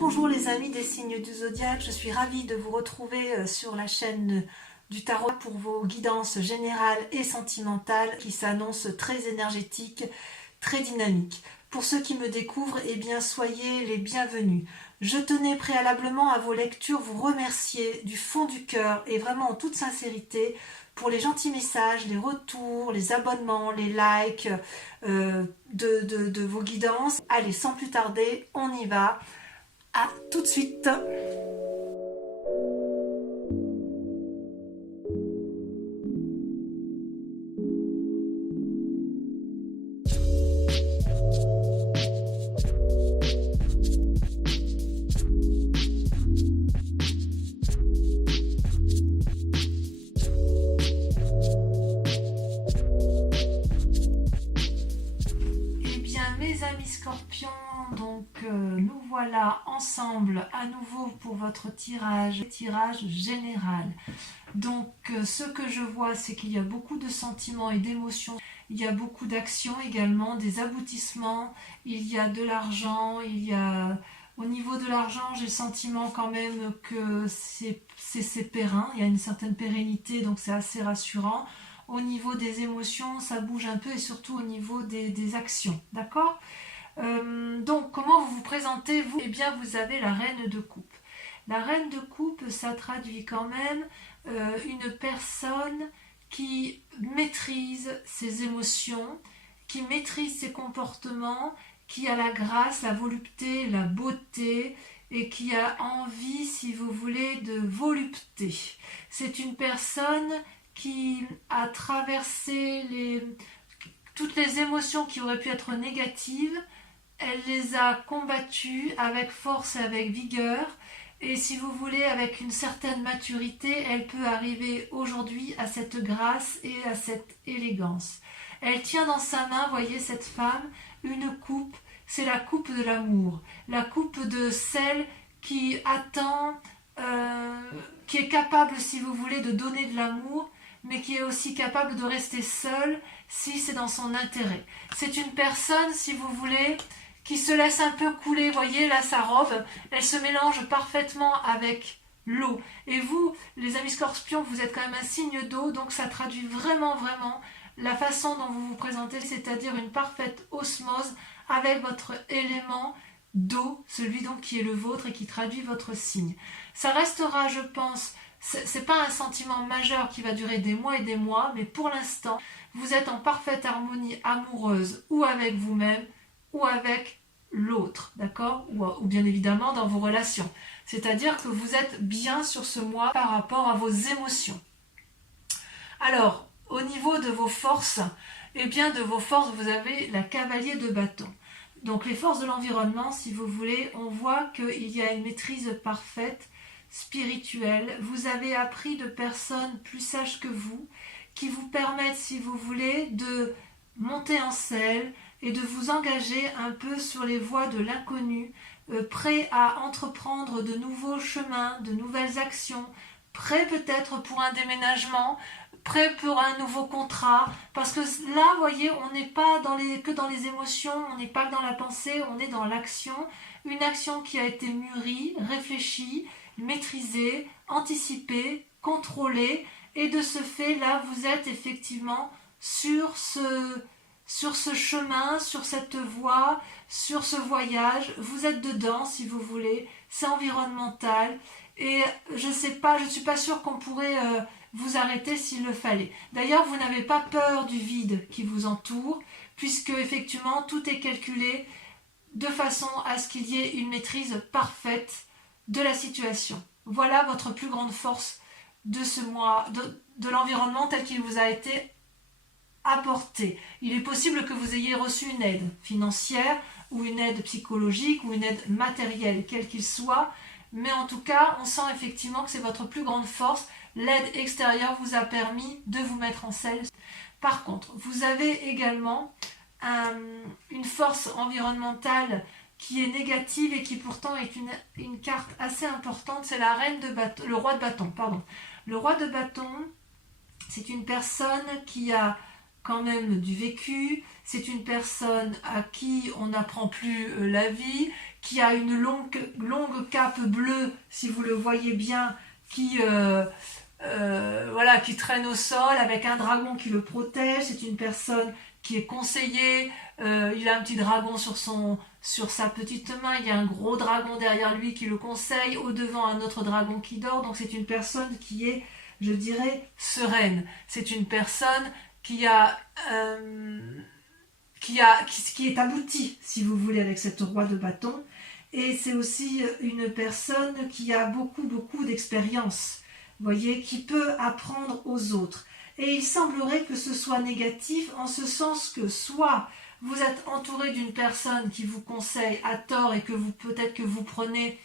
Bonjour les amis des signes du zodiaque, je suis ravie de vous retrouver sur la chaîne du tarot pour vos guidances générales et sentimentales qui s'annoncent très énergétiques, très dynamiques. Pour ceux qui me découvrent, eh bien soyez les bienvenus. Je tenais préalablement à vos lectures vous remercier du fond du cœur et vraiment en toute sincérité pour les gentils messages, les retours, les abonnements, les likes de vos guidances. Allez, sans plus tarder, on y va. À tout de suite. Mes amis scorpions, donc nous voilà ensemble à nouveau pour votre tirage général. Donc ce que je vois, c'est qu'il y a beaucoup de sentiments et d'émotions, il y a beaucoup d'actions également, des aboutissements, il y a de l'argent, au niveau de l'argent, j'ai le sentiment quand même que c'est périn, il y a une certaine pérennité, donc c'est assez rassurant. Au niveau des émotions, ça bouge un peu et surtout au niveau des actions, d'accord ? Donc, comment vous vous présentez, vous ? Eh bien, vous avez la reine de coupe. La reine de coupe, ça traduit quand même une personne qui maîtrise ses émotions, qui maîtrise ses comportements, qui a la grâce, la volupté, la beauté et qui a envie, si vous voulez, de volupté. C'est une personne qui a traversé toutes les émotions qui auraient pu être négatives, elle les a combattues avec force et avec vigueur, et si vous voulez, avec une certaine maturité, elle peut arriver aujourd'hui à cette grâce et à cette élégance. Elle tient dans sa main, voyez cette femme, une coupe, c'est la coupe de l'amour, la coupe de celle qui attend, qui est capable, si vous voulez, de donner de l'amour, mais qui est aussi capable de rester seule si c'est dans son intérêt. C'est une personne, si vous voulez, qui se laisse un peu couler, voyez là sa robe, elle se mélange parfaitement avec l'eau. Et vous, les amis scorpions, vous êtes quand même un signe d'eau, donc ça traduit vraiment la façon dont vous vous présentez, c'est-à-dire une parfaite osmose avec votre élément d'eau, celui donc qui est le vôtre et qui traduit votre signe. Ça restera, je pense, c'est pas un sentiment majeur qui va durer des mois et des mois, mais pour l'instant, vous êtes en parfaite harmonie amoureuse ou avec vous-même ou avec l'autre, d'accord, ou bien évidemment dans vos relations. C'est-à-dire que vous êtes bien sur ce mois par rapport à vos émotions. Alors, au niveau de vos forces, eh bien de vos forces, vous avez la cavalier de bâton. Donc les forces de l'environnement, si vous voulez, on voit qu'il y a une maîtrise parfaite spirituelle. Vous avez appris de personnes plus sages que vous, qui vous permettent, si vous voulez, de monter en selle et de vous engager un peu sur les voies de l'inconnu, prêt à entreprendre de nouveaux chemins, de nouvelles actions, prêt peut-être pour un déménagement, prêt pour un nouveau contrat, parce que là, vous voyez, on n'est pas que dans les émotions, on n'est pas que dans la pensée, on est dans l'action, une action qui a été mûrie, réfléchie, maîtrisée, anticipée, contrôlée, et de ce fait, là, vous êtes effectivement sur ce chemin, sur cette voie, sur ce voyage, vous êtes dedans si vous voulez, c'est environnemental, et je sais pas, je suis pas sûre qu'on pourrait vous arrêter s'il le fallait. D'ailleurs, vous n'avez pas peur du vide qui vous entoure, puisque effectivement tout est calculé de façon à ce qu'il y ait une maîtrise parfaite de la situation. Voilà votre plus grande force de ce mois, de l'environnement tel qu'il vous a été apporté. Il est possible que vous ayez reçu une aide financière ou une aide psychologique ou une aide matérielle, quel qu'il soit, mais en tout cas, on sent effectivement que c'est votre plus grande force. L'aide extérieure vous a permis de vous mettre en selle. Par contre, vous avez également une force environnementale qui est négative et qui pourtant est une carte assez importante, c'est la reine de bâton, le roi de bâton, pardon. Le roi de bâton, c'est une personne qui a quand même du vécu, c'est une personne à qui on n'apprend plus la vie, qui a une longue cape bleue, si vous le voyez bien, qui traîne au sol avec un dragon qui le protège. C'est une personne qui est conseillée. Il a un petit dragon sur sa petite main. Il y a un gros dragon derrière lui qui le conseille. Au devant, un autre dragon qui dort. Donc c'est une personne qui est, je dirais, sereine. C'est une personne qui est aboutie, si vous voulez, avec cette roi de bâton. Et c'est aussi une personne qui a beaucoup d'expérience, voyez, qui peut apprendre aux autres. Et il semblerait que ce soit négatif en ce sens que soit vous êtes entouré d'une personne qui vous conseille à tort et que peut-être que vous prenez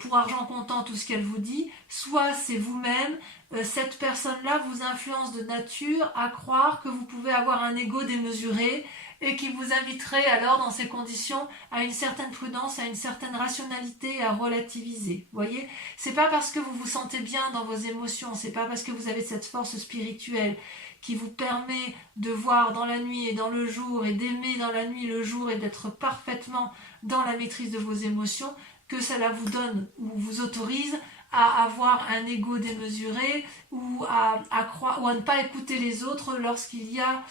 pour argent comptant tout ce qu'elle vous dit, soit c'est vous-même, cette personne-là vous influence de nature à croire que vous pouvez avoir un ego démesuré et qui vous inviterait alors dans ces conditions à une certaine prudence, à une certaine rationalité et à relativiser. Voyez, c'est pas parce que vous vous sentez bien dans vos émotions, c'est pas parce que vous avez cette force spirituelle qui vous permet de voir dans la nuit et dans le jour et d'aimer dans la nuit le jour et d'être parfaitement dans la maîtrise de vos émotions que cela vous donne ou vous autorise à avoir un ego démesuré ou à ne pas écouter les autres lorsqu'il y a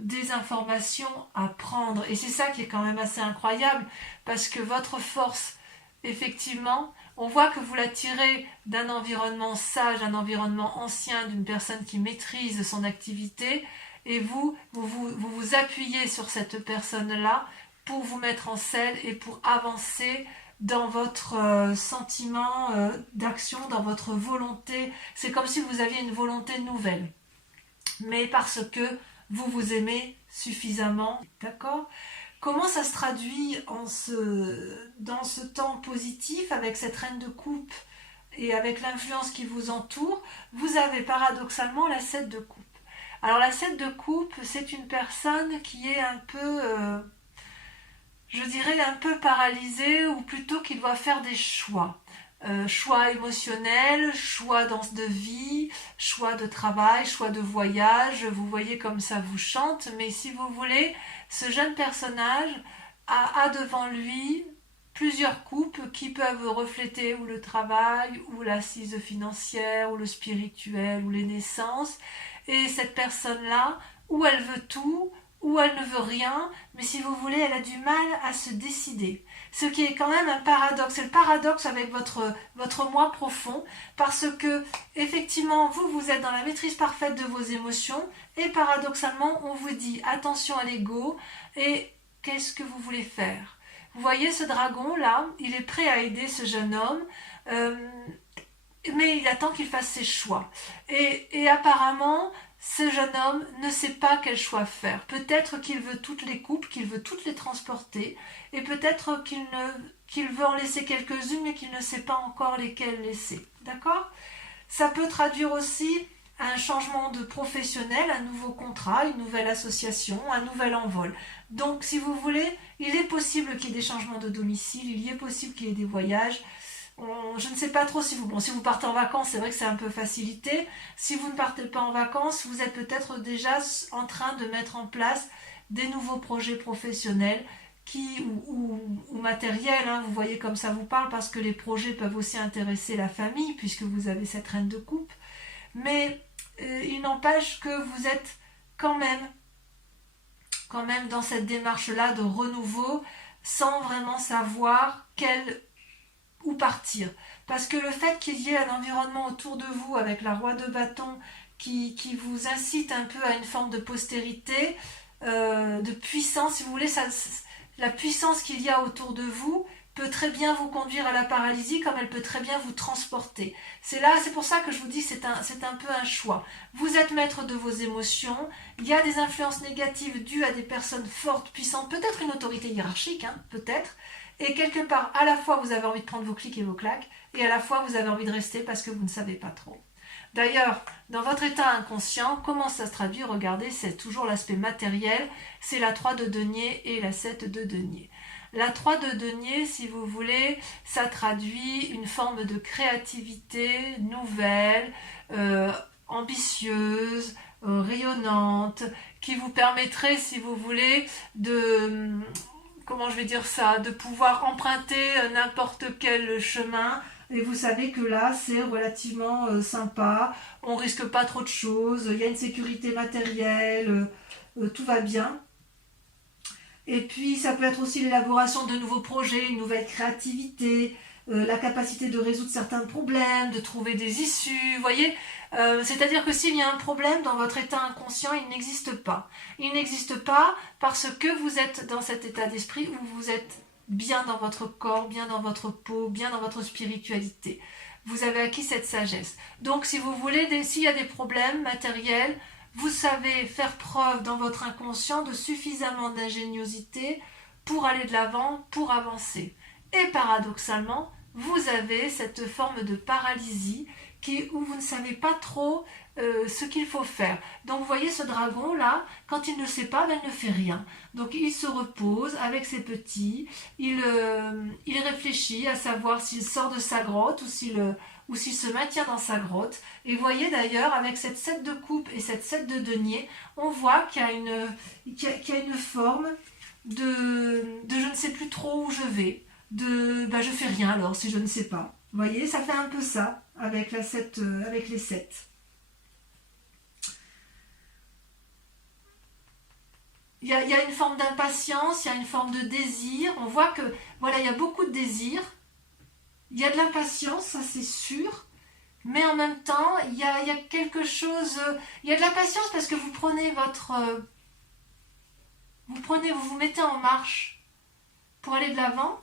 des informations à prendre. Et c'est ça qui est quand même assez incroyable, parce que votre force, effectivement, on voit que vous la tirez d'un environnement sage, d'un environnement ancien, d'une personne qui maîtrise son activité, et vous appuyez sur cette personne-là pour vous mettre en selle et pour avancer dans votre sentiment d'action, dans votre volonté. C'est comme si vous aviez une volonté nouvelle, mais parce que vous vous aimez suffisamment, d'accord ? Comment ça se traduit dans ce temps positif avec cette reine de coupe et avec l'influence qui vous entoure? Vous avez paradoxalement la 7 de coupe. Alors la 7 de coupe, c'est une personne qui est un peu... je dirais un peu paralysé, ou plutôt qu'il doit faire des choix. Choix émotionnels, choix de vie, choix de travail, choix de voyage. Vous voyez comme ça vous chante, mais si vous voulez, ce jeune personnage a devant lui plusieurs coupes qui peuvent refléter ou le travail, ou l'assise financière, ou le spirituel, ou les naissances. Et cette personne-là, ou elle veut tout, ou elle ne veut rien, mais si vous voulez, elle a du mal à se décider. Ce qui est quand même un paradoxe. C'est le paradoxe avec votre moi profond, parce que, effectivement, vous êtes dans la maîtrise parfaite de vos émotions, et paradoxalement, on vous dit attention à l'ego, et qu'est-ce que vous voulez faire? Vous voyez ce dragon-là, il est prêt à aider ce jeune homme, mais il attend qu'il fasse ses choix. Et apparemment, ce jeune homme ne sait pas quel choix faire. Peut-être qu'il veut toutes les coupes, qu'il veut toutes les transporter, et peut-être qu'il veut en laisser quelques-unes, mais qu'il ne sait pas encore lesquelles laisser. D'accord ? Ça peut traduire aussi un changement de professionnel, un nouveau contrat, une nouvelle association, un nouvel envol. Donc, si vous voulez, il est possible qu'il y ait des changements de domicile, il est possible qu'il y ait des voyages. Je ne sais pas trop si vous partez en vacances, c'est vrai que c'est un peu facilité. Si vous ne partez pas en vacances, vous êtes peut-être déjà en train de mettre en place des nouveaux projets professionnels ou matériels, hein. Vous voyez comme ça vous parle, parce que les projets peuvent aussi intéresser la famille, puisque vous avez cette reine de coupe. Mais il n'empêche que vous êtes quand même dans cette démarche-là de renouveau, sans vraiment savoir où partir. Parce que le fait qu'il y ait un environnement autour de vous avec la roi de bâton qui vous incite un peu à une forme de postérité, de puissance, si vous voulez, la puissance qu'il y a autour de vous peut très bien vous conduire à la paralysie, comme elle peut très bien vous transporter. C'est pour ça que je vous dis, c'est un peu un choix. Vous êtes maître de vos émotions, il y a des influences négatives dues à des personnes fortes, puissantes, peut-être une autorité hiérarchique, hein, peut-être, et quelque part, à la fois vous avez envie de prendre vos clics et vos claques, et à la fois vous avez envie de rester parce que vous ne savez pas trop. D'ailleurs, dans votre état inconscient, comment ça se traduit? Regardez, c'est toujours l'aspect matériel, c'est la 3 de denier et la 7 de denier. La 3 de denier, si vous voulez, ça traduit une forme de créativité nouvelle, ambitieuse, rayonnante, qui vous permettrait, si vous voulez, comment je vais dire ça, de pouvoir emprunter n'importe quel chemin. Et vous savez que là, c'est relativement sympa. On risque pas trop de choses. Il y a une sécurité matérielle. Tout va bien. Et puis, ça peut être aussi l'élaboration de nouveaux projets, une nouvelle créativité, la capacité de résoudre certains problèmes, de trouver des issues. Vous voyez, c'est-à-dire que s'il y a un problème dans votre état inconscient, il n'existe pas. Il n'existe pas parce que vous êtes dans cet état d'esprit où vous êtes bien dans votre corps, bien dans votre peau, bien dans votre spiritualité. Vous avez acquis cette sagesse. Donc, si vous voulez, s'il y a des problèmes matériels, vous savez faire preuve dans votre inconscient de suffisamment d'ingéniosité pour aller de l'avant, pour avancer. Et paradoxalement, vous avez cette forme de paralysie où vous ne savez pas trop ce qu'il faut faire. Donc vous voyez ce dragon là, quand il ne sait pas, ben, il ne fait rien. Donc il se repose avec ses petits, il réfléchit à savoir s'il sort de sa grotte ou s'il se maintient dans sa grotte. Et vous voyez d'ailleurs, avec cette 7 de coupe et cette 7 de denier, on voit qu'il y a une forme de je ne sais plus trop où je vais, de je fais rien alors si je ne sais pas. Vous voyez, ça fait un peu ça avec les 7. Il y a une forme d'impatience, il y a une forme de désir. On voit que voilà, il y a beaucoup de désir. Il y a de l'impatience, ça c'est sûr. Mais en même temps, il y a quelque chose... Il y a de l'impatience parce que vous prenez vous vous mettez en marche pour aller de l'avant.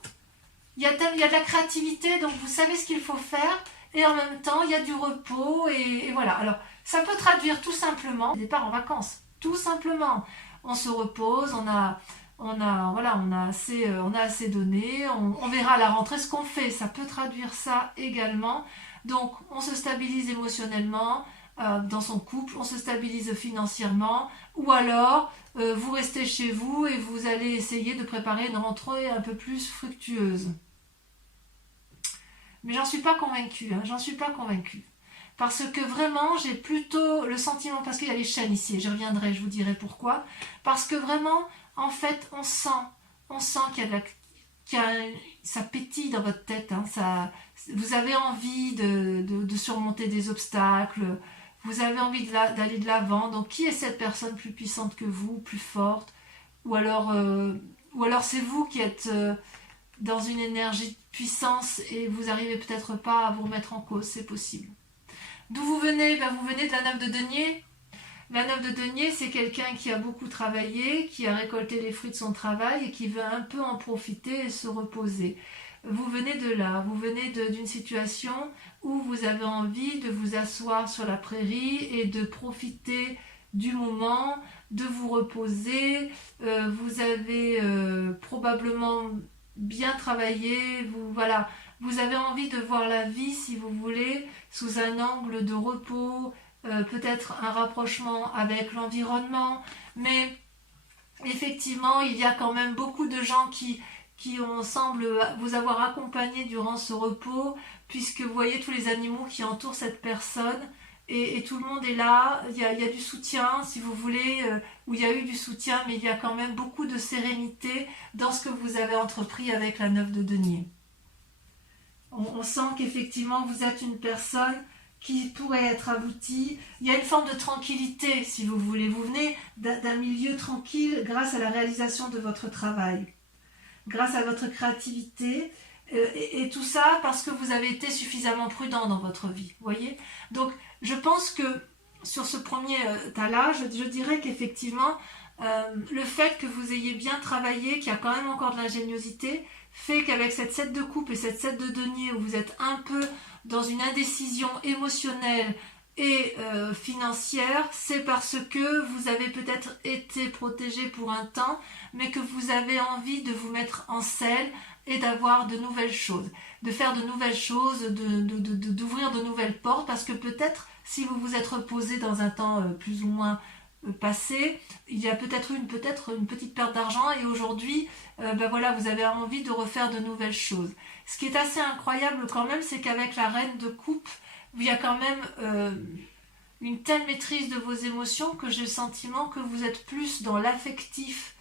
Il y a de la créativité, donc vous savez ce qu'il faut faire. Et en même temps, il y a du repos. Et voilà. Alors, ça peut traduire tout simplement... Départ en vacances. Tout simplement. On se repose, on a assez donné. On verra à la rentrée ce qu'on fait. Ça peut traduire ça également. Donc, on se stabilise émotionnellement dans son couple, on se stabilise financièrement, ou alors vous restez chez vous et vous allez essayer de préparer une rentrée un peu plus fructueuse. Mais j'en suis pas convaincue, j'en suis pas convaincue. Parce que vraiment, j'ai plutôt le sentiment, parce qu'il y a les chaînes ici, et je reviendrai, je vous dirai pourquoi, parce que vraiment, en fait, on sent ça pétille dans votre tête, vous avez envie de surmonter des obstacles, vous avez envie d'aller de l'avant. Donc qui est cette personne plus puissante que vous, plus forte, ou alors c'est vous qui êtes dans une énergie de puissance et vous n'arrivez peut-être pas à vous remettre en cause, c'est possible. D'où vous venez? Vous venez de la 9 de denier. La 9 de denier, c'est quelqu'un qui a beaucoup travaillé, qui a récolté les fruits de son travail et qui veut un peu en profiter et se reposer. Vous venez de là, vous venez d'une situation où vous avez envie de vous asseoir sur la prairie et de profiter du moment, de vous reposer. Vous avez probablement bien travaillé, vous avez envie de voir la vie, si vous voulez, sous un angle de repos, peut-être un rapprochement avec l'environnement, mais effectivement, il y a quand même beaucoup de gens qui semblent vous avoir accompagné durant ce repos, puisque vous voyez tous les animaux qui entourent cette personne, et tout le monde est là. Il y a du soutien, si vous voulez, où il y a eu du soutien, mais il y a quand même beaucoup de sérénité dans ce que vous avez entrepris avec la 9 de denier. On sent qu'effectivement, vous êtes une personne qui pourrait être aboutie. Il y a une forme de tranquillité, si vous voulez. Vous venez d'un milieu tranquille grâce à la réalisation de votre travail, grâce à votre créativité, et tout ça parce que vous avez été suffisamment prudent dans votre vie, voyez. Donc, je pense que sur ce premier tas-là, je dirais qu'effectivement, le fait que vous ayez bien travaillé, qu'il y a quand même encore de l'ingéniosité, fait qu'avec cette 7 de coupe et cette 7 de denier, où vous êtes un peu dans une indécision émotionnelle et financière, c'est parce que vous avez peut-être été protégé pour un temps, mais que vous avez envie de vous mettre en selle et d'avoir de nouvelles choses, de faire de nouvelles choses, d'ouvrir de nouvelles portes, parce que peut-être si vous vous êtes reposé dans un temps plus ou moins passé, il y a peut-être une petite perte d'argent, et aujourd'hui vous avez envie de refaire de nouvelles choses. Ce qui est assez incroyable quand même, c'est qu'avec la reine de coupe, il y a quand même une telle maîtrise de vos émotions que j'ai le sentiment que vous êtes plus dans l'affectif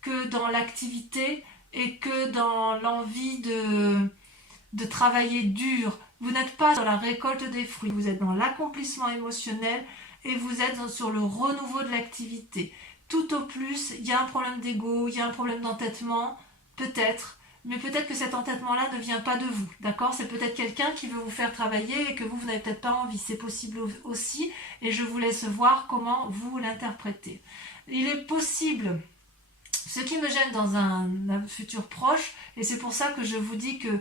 que dans l'activité, et que dans l'envie de travailler dur, vous n'êtes pas dans la récolte des fruits, vous êtes dans l'accomplissement émotionnel et vous êtes sur le renouveau de l'activité. Tout au plus, il y a un problème d'ego, il y a un problème d'entêtement, peut-être, mais peut-être que cet entêtement-là ne vient pas de vous, d'accord? C'est peut-être quelqu'un qui veut vous faire travailler et que vous n'avez peut-être pas envie, c'est possible aussi, et je vous laisse voir comment vous l'interprétez. Il est possible, ce qui me gêne dans un futur proche, et c'est pour ça que je vous dis que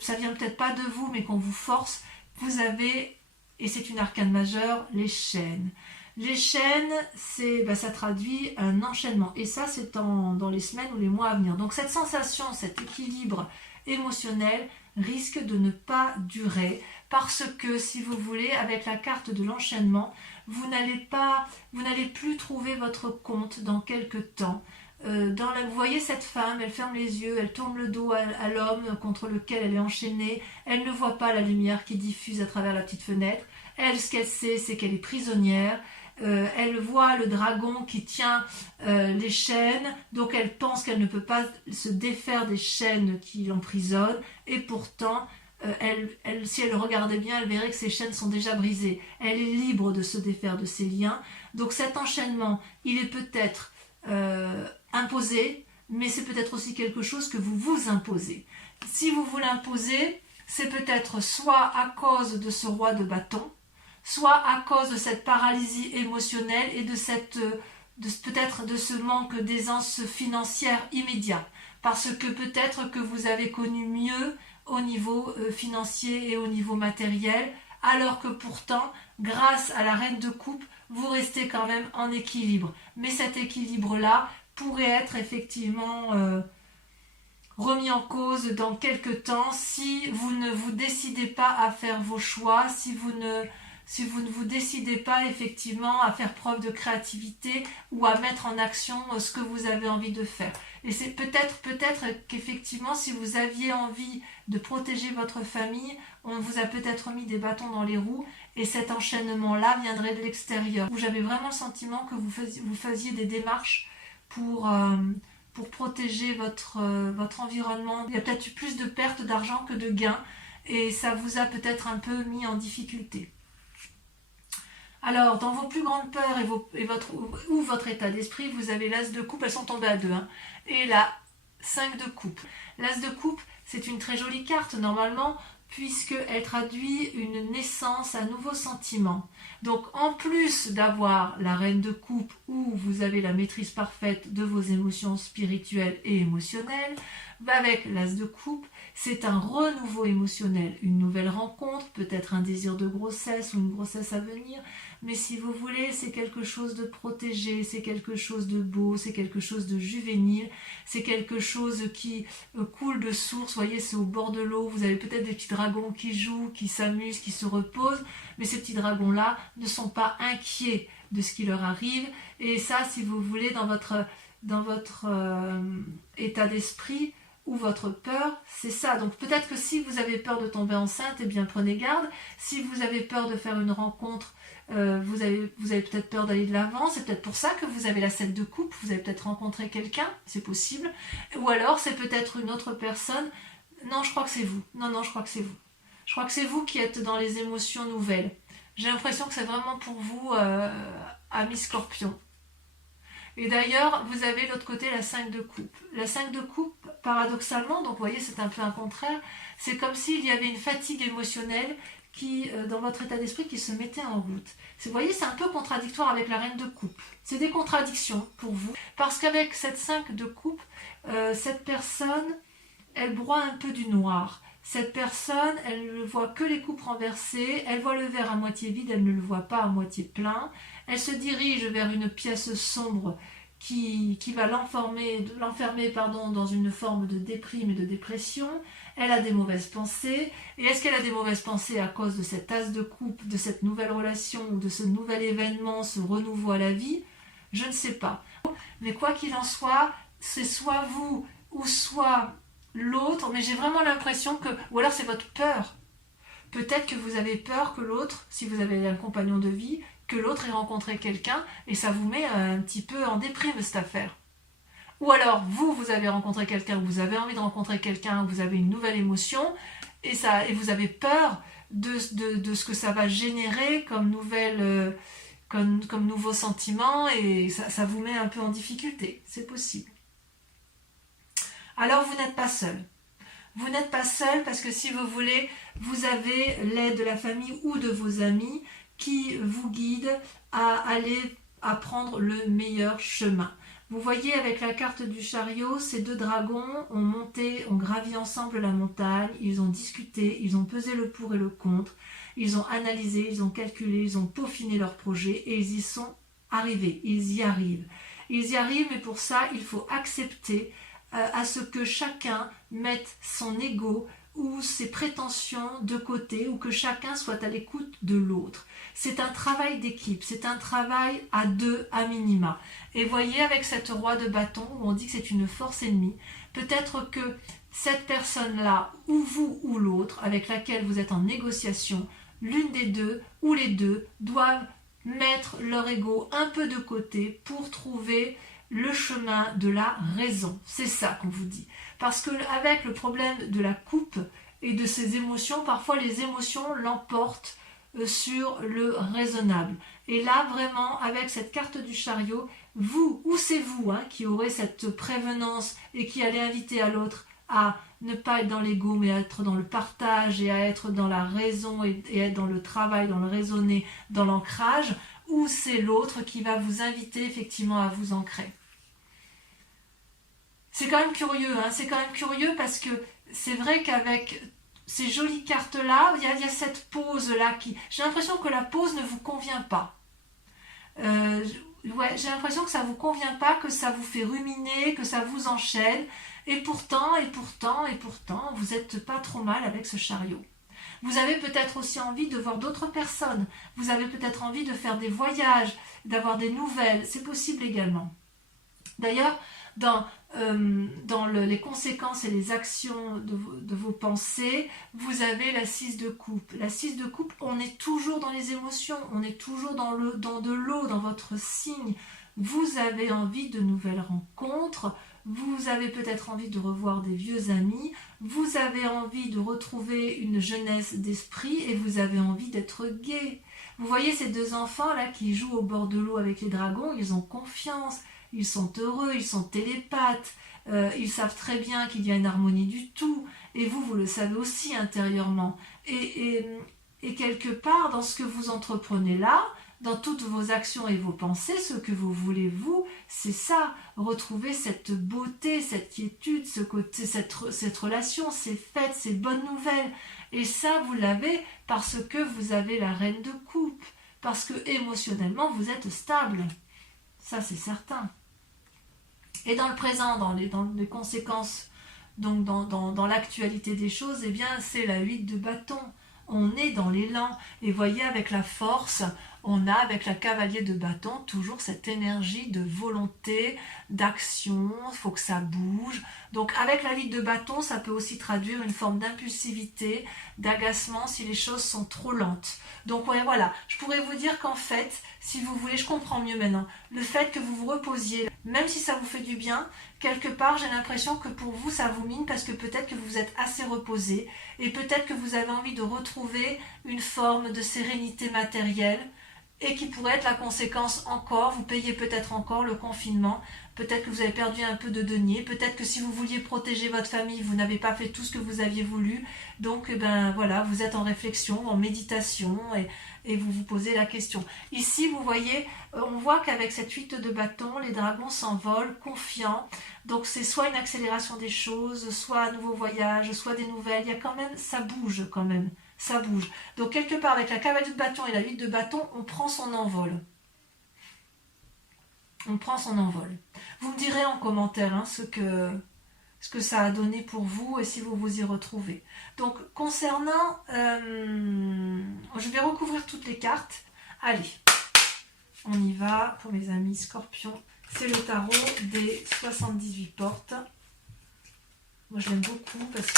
ça vient peut-être pas de vous, mais qu'on vous force, vous avez, et c'est une arcane majeure, les chaînes. Les chaînes, ça traduit un enchaînement. Et ça, c'est dans les semaines ou les mois à venir. Donc cette sensation, cet équilibre émotionnel risque de ne pas durer. Parce que, si vous voulez, avec la carte de l'enchaînement, vous n'allez plus trouver votre compte dans quelques temps. Vous voyez cette femme, elle ferme les yeux, elle tourne le dos à l'homme contre lequel elle est enchaînée. Elle ne voit pas la lumière qui diffuse à travers la petite fenêtre. Elle, ce qu'elle sait, c'est qu'elle est prisonnière. Elle voit le dragon qui tient les chaînes, donc elle pense qu'elle ne peut pas se défaire des chaînes qui l'emprisonnent, et pourtant, si elle regardait bien, elle verrait que ces chaînes sont déjà brisées. Elle est libre de se défaire de ces liens. Donc cet enchaînement, il est peut-être imposé, mais c'est peut-être aussi quelque chose que vous vous imposez. Si vous vous l'imposez, c'est peut-être soit à cause de ce roi de bâton, soit à cause de cette paralysie émotionnelle et peut-être de ce manque d'aisance financière immédiat. Parce que peut-être que vous avez connu mieux au niveau financier et au niveau matériel, alors que pourtant, grâce à la reine de coupe, vous restez quand même en équilibre. Mais cet équilibre-là pourrait être effectivement remis en cause dans quelques temps si vous ne vous décidez pas à faire vos choix, si vous ne vous décidez pas effectivement à faire preuve de créativité ou à mettre en action ce que vous avez envie de faire. Et c'est peut-être qu'effectivement, si vous aviez envie de protéger votre famille, on vous a peut-être mis des bâtons dans les roues, et cet enchaînement-là viendrait de l'extérieur, où j'avais vraiment le sentiment que vous faisiez des démarches pour protéger votre environnement. Il y a peut-être eu plus de pertes d'argent que de gains, et ça vous a peut-être un peu mis en difficulté. Alors, dans vos plus grandes peurs ou votre état d'esprit, vous avez l'as de coupe, elles sont tombées à deux, et la 5 de coupe. L'as de coupe, c'est une très jolie carte normalement, puisqu'elle traduit une naissance, un nouveau sentiment. Donc, en plus d'avoir la reine de coupe, où vous avez la maîtrise parfaite de vos émotions spirituelles et émotionnelles, avec l'as de coupe, c'est un renouveau émotionnel, une nouvelle rencontre, peut-être un désir de grossesse ou une grossesse à venir, mais si vous voulez, c'est quelque chose de protégé, c'est quelque chose de beau, c'est quelque chose de juvénile, c'est quelque chose qui coule de source, vous voyez, c'est au bord de l'eau, vous avez peut-être des petits dragons qui jouent, qui s'amusent, qui se reposent, mais ces petits dragons-là ne sont pas inquiets de ce qui leur arrive, et ça, si vous voulez, dans votre état d'esprit, ou votre peur, c'est ça. Donc peut-être que si vous avez peur de tomber enceinte, eh bien prenez garde. Si vous avez peur de faire une rencontre, vous avez peut-être peur d'aller de l'avant, c'est peut-être pour ça que vous avez la 7 de coupe, vous avez peut-être rencontré quelqu'un, c'est possible. Ou alors c'est peut-être une autre personne. Non, je crois que c'est vous. Non, je crois que c'est vous. Je crois que c'est vous qui êtes dans les émotions nouvelles. J'ai l'impression que c'est vraiment pour vous, amis Scorpion. Et d'ailleurs, vous avez de l'autre côté la 5 de coupe. La 5 de coupe, paradoxalement, donc vous voyez, c'est un peu un contraire, c'est comme s'il y avait une fatigue émotionnelle qui, dans votre état d'esprit, qui se mettait en route. Vous voyez, c'est un peu contradictoire avec la reine de coupe. C'est des contradictions pour vous, parce qu'avec cette 5 de coupe, cette personne, elle broie un peu du noir. Cette personne, elle ne voit que les coupes renversées, elle voit le verre à moitié vide, elle ne le voit pas à moitié plein. Elle se dirige vers une pièce sombre qui va l'enfermer dans une forme de déprime et de dépression. Elle a des mauvaises pensées. Et est-ce qu'elle a des mauvaises pensées à cause de cet as de coupe, de cette nouvelle relation, ou de ce nouvel événement, ce renouveau à la vie? Je ne sais pas. Mais quoi qu'il en soit, c'est soit vous ou soit l'autre, mais j'ai vraiment l'impression que... Ou alors c'est votre peur. Peut-être que vous avez peur que l'autre, si vous avez un compagnon de vie, que l'autre ait rencontré quelqu'un, et ça vous met un petit peu en déprime, cette affaire. Ou alors, vous avez rencontré quelqu'un, vous avez envie de rencontrer quelqu'un, vous avez une nouvelle émotion, et vous avez peur de ce que ça va générer comme comme nouveau sentiment, et ça vous met un peu en difficulté. C'est possible. Alors, vous n'êtes pas seul. Vous n'êtes pas seul parce que si vous voulez, vous avez l'aide de la famille ou de vos amis qui vous guident à prendre le meilleur chemin. Vous voyez avec la carte du chariot, ces deux dragons ont gravi ensemble la montagne, ils ont discuté, ils ont pesé le pour et le contre, ils ont analysé, ils ont calculé, ils ont peaufiné leur projet et ils y sont arrivés, ils y arrivent. Ils y arrivent, mais pour ça, il faut accepter à ce que chacun mette son ego ou ses prétentions de côté, ou que chacun soit à l'écoute de l'autre. C'est un travail d'équipe, c'est un travail à deux à minima. Et voyez avec cette roi de bâton, où on dit que c'est une force ennemie, peut-être que cette personne-là, ou vous ou l'autre, avec laquelle vous êtes en négociation, l'une des deux ou les deux doivent mettre leur ego un peu de côté pour trouver le chemin de la raison. C'est ça qu'on vous dit. Parce que avec le problème de la coupe et de ses émotions, parfois les émotions l'emportent sur le raisonnable. Et là, vraiment, avec cette carte du chariot, vous, ou c'est vous qui aurez cette prévenance et qui allez inviter à l'autre à ne pas être dans l'ego, mais à être dans le partage et à être dans la raison et être dans le travail, dans le raisonner, dans l'ancrage, ou c'est l'autre qui va vous inviter effectivement à vous ancrer. C'est quand même curieux, c'est quand même curieux parce que c'est vrai qu'avec ces jolies cartes-là, il y a cette pause-là qui... J'ai l'impression que la pause ne vous convient pas. J'ai l'impression que ça ne vous convient pas, que ça vous fait ruminer, que ça vous enchaîne. Et pourtant, vous n'êtes pas trop mal avec ce chariot. Vous avez peut-être aussi envie de voir d'autres personnes. Vous avez peut-être envie de faire des voyages, d'avoir des nouvelles. C'est possible également. D'ailleurs, dans les conséquences et les actions de vos pensées, vous avez la 6 de coupe. La 6 de coupe, on est toujours dans les émotions, on est toujours dans de l'eau, dans votre signe. Vous avez envie de nouvelles rencontres, vous avez peut-être envie de revoir des vieux amis, vous avez envie de retrouver une jeunesse d'esprit et vous avez envie d'être gai. Vous voyez ces deux enfants là qui jouent au bord de l'eau avec les dragons, ils ont confiance. Ils sont heureux, ils sont télépathes, ils savent très bien qu'il y a une harmonie du tout, et vous le savez aussi intérieurement. Et quelque part, dans ce que vous entreprenez là, dans toutes vos actions et vos pensées, ce que vous voulez, vous, c'est ça, retrouver cette beauté, cette quiétude, ce côté, cette relation, ces fêtes, ces bonnes nouvelles. Et ça, vous l'avez parce que vous avez la reine de coupe, parce que émotionnellement, vous êtes stable. Ça, c'est certain. Et dans le présent, dans les conséquences, donc dans l'actualité des choses, eh bien, c'est la 8 de bâton. On est dans l'élan. Et voyez, avec la force, on a, avec la cavalier de bâton, toujours cette énergie de volonté, d'action, il faut que ça bouge. Donc, avec la 8 de bâton, ça peut aussi traduire une forme d'impulsivité, d'agacement si les choses sont trop lentes. Donc, ouais, voilà, je pourrais vous dire qu'en fait, si vous voulez, je comprends mieux maintenant, le fait que vous vous reposiez, même si ça vous fait du bien, quelque part, j'ai l'impression que pour vous, ça vous mine parce que peut-être que vous êtes assez reposé et peut-être que vous avez envie de retrouver une forme de sérénité matérielle et qui pourrait être la conséquence encore, vous payez peut-être encore le confinement, peut-être que vous avez perdu un peu de deniers, peut-être que si vous vouliez protéger votre famille, vous n'avez pas fait tout ce que vous aviez voulu, donc voilà, vous êtes en réflexion, en méditation et vous vous posez la question. Ici, vous voyez, on voit qu'avec cette 8 de bâton, les dragons s'envolent, confiants, donc c'est soit une accélération des choses, soit un nouveau voyage, soit des nouvelles, il y a quand même, ça bouge quand même. Ça bouge. Donc quelque part avec la cavalier de bâton et la 8 de bâton, on prend son envol. On prend son envol. Vous me direz en commentaire ce que ça a donné pour vous et si vous vous y retrouvez. Donc concernant... je vais recouvrir toutes les cartes. Allez, on y va pour mes amis scorpions. C'est le tarot des 78 portes. Moi je l'aime beaucoup parce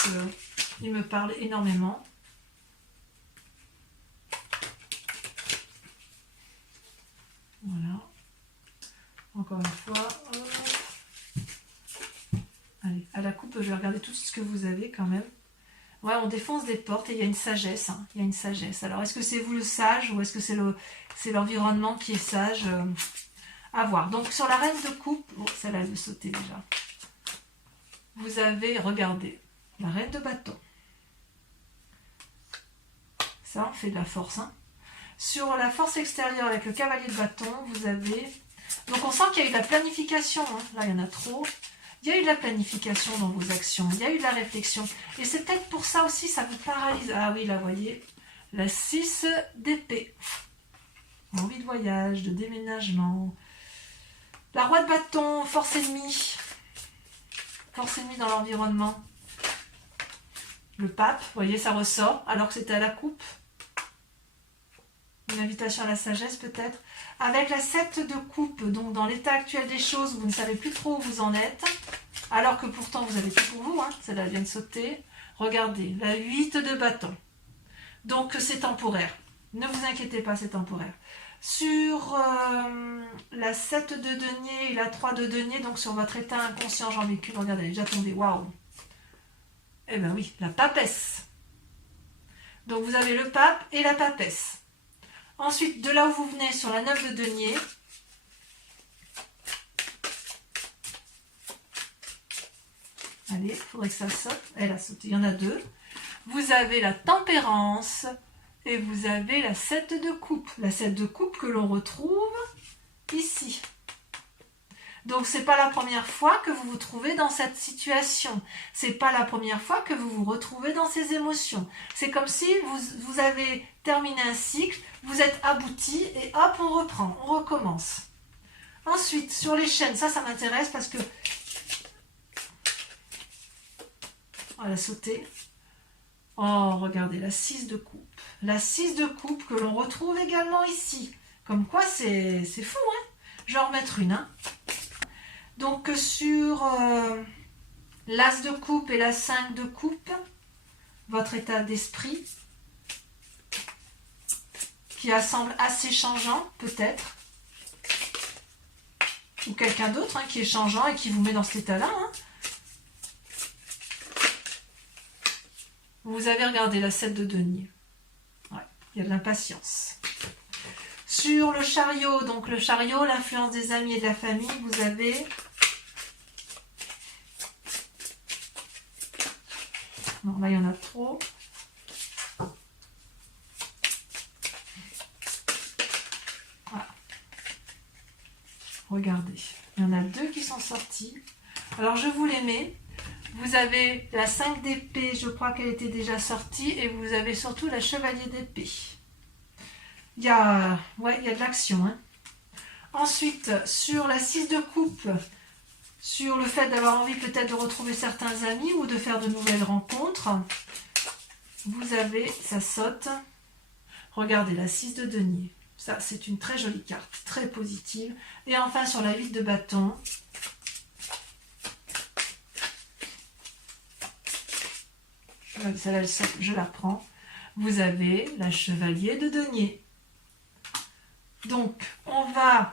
qu'il me parle énormément. Voilà. Encore une fois. à la coupe, je vais regarder tout ce que vous avez quand même. Ouais, on défonce des portes et il y a une sagesse. Hein. Il y a une sagesse. Alors, est-ce que c'est vous le sage ou est-ce que c'est l'environnement qui est sage à voir. Donc, sur la reine de coupe, bon, celle-là, elle veut sauter déjà. Vous avez, regardez, la reine de bâton. Ça, on fait de la force. Hein. Sur la force extérieure avec le cavalier de bâton, vous avez... Donc, on sent qu'il y a eu de la planification. Hein. Là, il y en a trop. Il y a eu de la planification dans vos actions. Il y a eu de la réflexion. Et c'est peut-être pour ça aussi, ça vous paralyse. Ah oui, là, vous voyez, la 6 d'épée. Envie de voyage, de déménagement. La roi de bâton, force ennemie. Force ennemie dans l'environnement. Le pape, vous voyez, ça ressort, alors que c'était à la coupe. Une invitation à la sagesse, peut-être. Avec la 7 de coupe, donc dans l'état actuel des choses, vous ne savez plus trop où vous en êtes. Alors que pourtant, vous avez tout pour vous. Hein. Celle-là vient de sauter. Regardez, la 8 de bâton. Donc, c'est temporaire. Ne vous inquiétez pas, c'est temporaire. Sur la 7 de denier et la 3 de denier, donc sur votre état inconscient, j'en ai qu'une, regardez, elle est déjà tombée, waouh. Eh bien oui, la papesse. Donc vous avez le pape et la papesse. Ensuite, de là où vous venez, sur la 9 de denier, allez, il faudrait que ça saute, elle a sauté, il y en a deux. Vous avez la tempérance. Et vous avez la 7 de coupe. La 7 de coupe que l'on retrouve ici. Donc, ce n'est pas la première fois que vous vous trouvez dans cette situation. Ce n'est pas la première fois que vous vous retrouvez dans ces émotions. C'est comme si vous avez terminé un cycle, vous êtes abouti et hop, on reprend, on recommence. Ensuite, sur les chaînes, ça m'intéresse parce que... On va sauter. Oh, regardez, la 6 de coupe. La 6 de coupe que l'on retrouve également ici. Comme quoi, c'est fou, hein. Je vais en remettre une. Hein. Donc, sur l'as de coupe et la 5 de coupe, votre état d'esprit, qui semble assez changeant, peut-être. Ou quelqu'un d'autre hein, qui est changeant et qui vous met dans cet état-là. Hein. Vous avez regardé la 7 de denier. Ouais, il y a de l'impatience. Sur le chariot, donc le chariot, l'influence des amis et de la famille, vous avez... Non, là, il y en a trop. Voilà. Regardez, il y en a deux qui sont sortis. Alors, je vous les mets. Vous avez la 5 d'épée, je crois qu'elle était déjà sortie, et vous avez surtout la chevalier d'épée. Il y a de l'action. Hein. Ensuite, sur la 6 de coupe, sur le fait d'avoir envie peut-être de retrouver certains amis ou de faire de nouvelles rencontres, vous avez, ça saute. Regardez, la 6 de denier. Ça, c'est une très jolie carte, très positive. Et enfin, sur la 8 de bâton, celle-là, je la prends. Vous avez la chevalier de denier. Donc,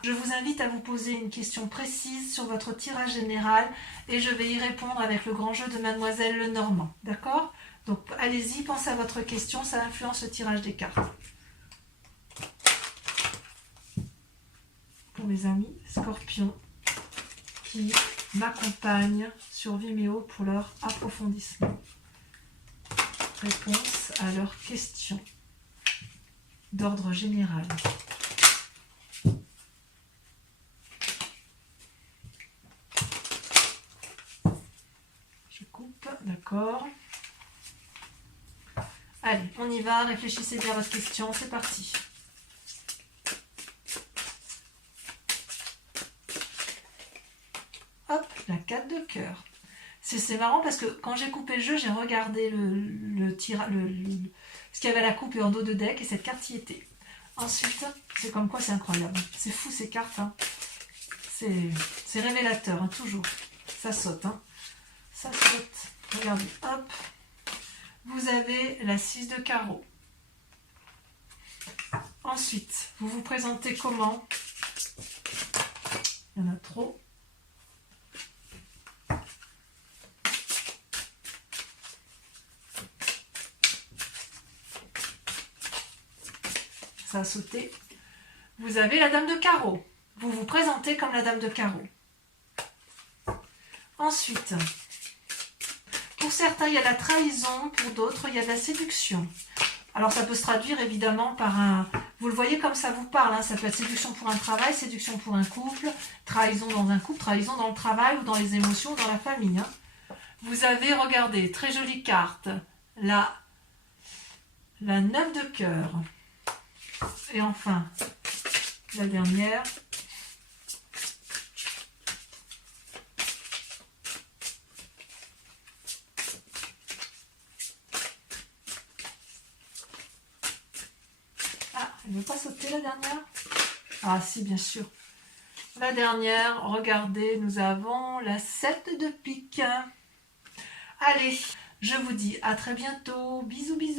je vous invite à vous poser une question précise sur votre tirage général et je vais y répondre avec le grand jeu de Mademoiselle Lenormand. D'accord? Donc, allez-y, pensez à votre question, ça influence le tirage des cartes. Pour mes amis scorpions qui m'accompagnent sur Vimeo pour leur approfondissement. Réponse à leurs questions d'ordre général. Je coupe, d'accord. Allez, on y va, réfléchissez bien à votre question, c'est parti. Hop, la 4 de cœur. C'est marrant parce que quand j'ai coupé le jeu, j'ai regardé ce qu'il y avait à la coupe et en dos de deck et cette carte y était. Ensuite, c'est comme quoi c'est incroyable. C'est fou ces cartes. Hein. C'est révélateur, hein, toujours. Ça saute. Hein. Ça saute. Regardez, hop. Vous avez la 6 de carreau. Ensuite, vous vous présentez comment? Il y en a trop. ça a sauté. Vous avez la dame de carreau. Vous vous présentez comme la dame de carreau. Ensuite, pour certains, il y a la trahison, pour d'autres, il y a de la séduction. Alors, ça peut se traduire évidemment par un... Vous le voyez comme ça vous parle, hein, ça peut être séduction pour un travail, séduction pour un couple, trahison dans un couple, trahison dans le travail ou dans les émotions, ou dans la famille. Hein. Vous avez, regardez, très jolie carte, la 9 de cœur. Et enfin, la dernière. Ah, elle ne veut pas sauter la dernière? Ah si, bien sûr. La dernière, regardez, nous avons la 7 de pique. Allez, je vous dis à très bientôt. Bisous, bisous.